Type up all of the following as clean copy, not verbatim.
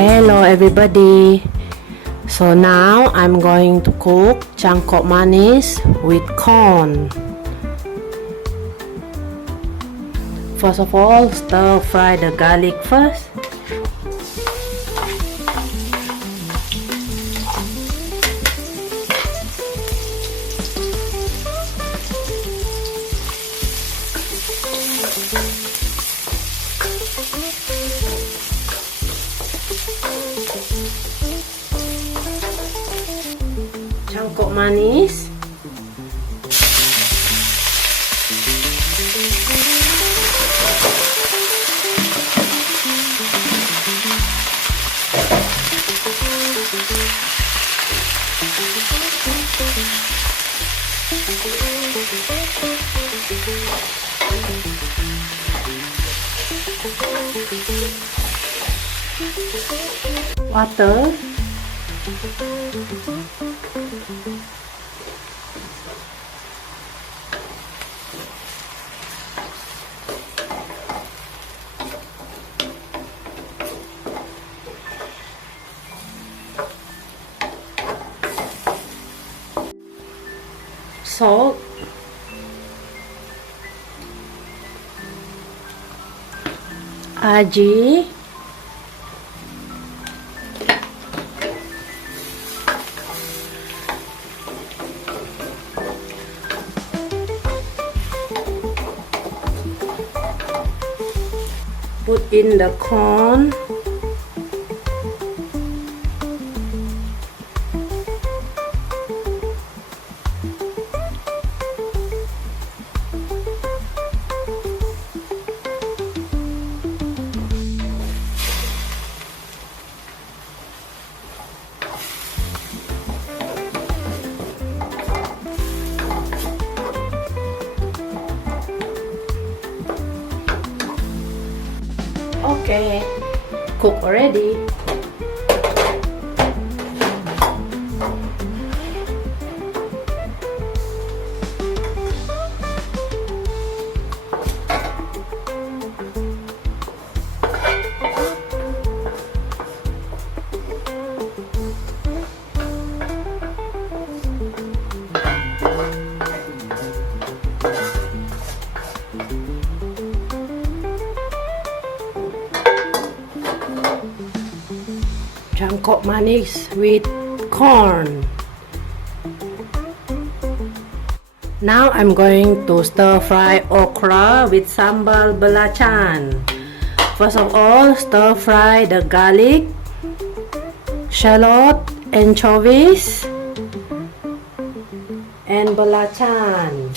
Hello everybody. So now I'm going to cook cangkuk manis with corn. First of all, stir fry the garlic first. Cangkuk manis, water, salt, aji, put in the corn, okay, cook already. Cangkuk manis with corn. Now I'm going to stir fry okra with sambal belacan. First of all, stir fry the garlic, shallot, anchovies, and belacan.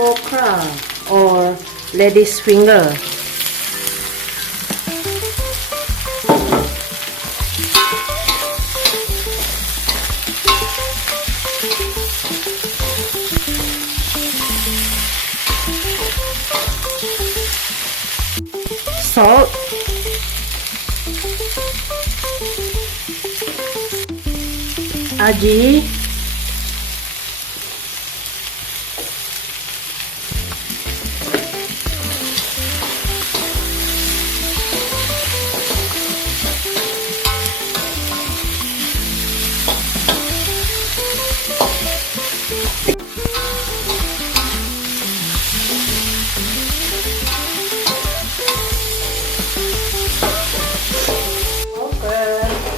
Okra or lady's finger. Salt, aji,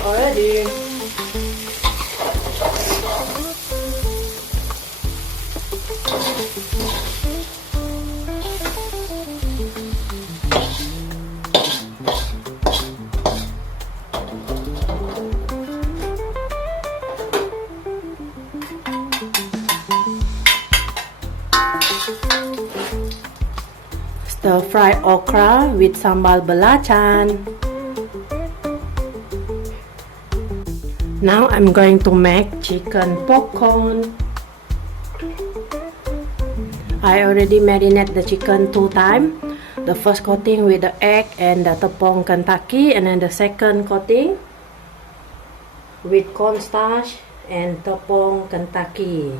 already. Stir fry okra with sambal belacan. Now I'm going to make chicken popcorn. I already marinate the chicken 2 times. The first coating with the egg and the tepung Kentucky, and then the second coating with cornstarch and tepung Kentucky.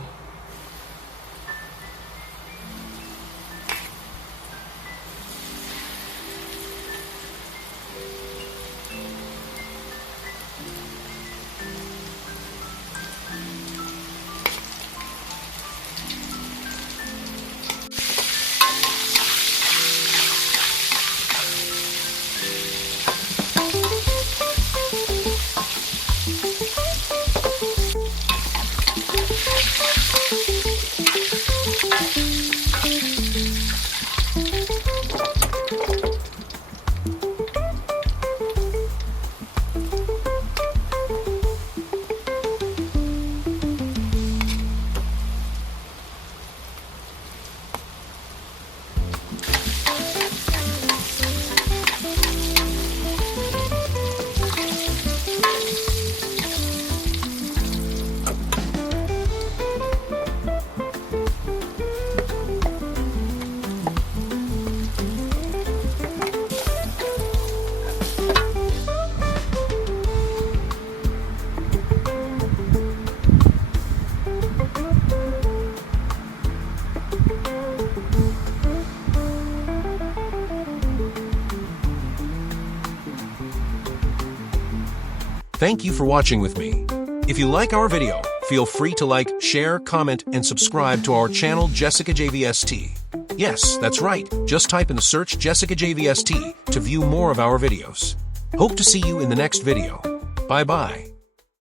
Thank you for watching with me. If you like our video, feel free to like, share, comment, and subscribe to our channel Jessicajvst. Yes, that's right. Just type in the search Jessicajvst to view more of our videos. Hope to see you in the next video. Bye-bye.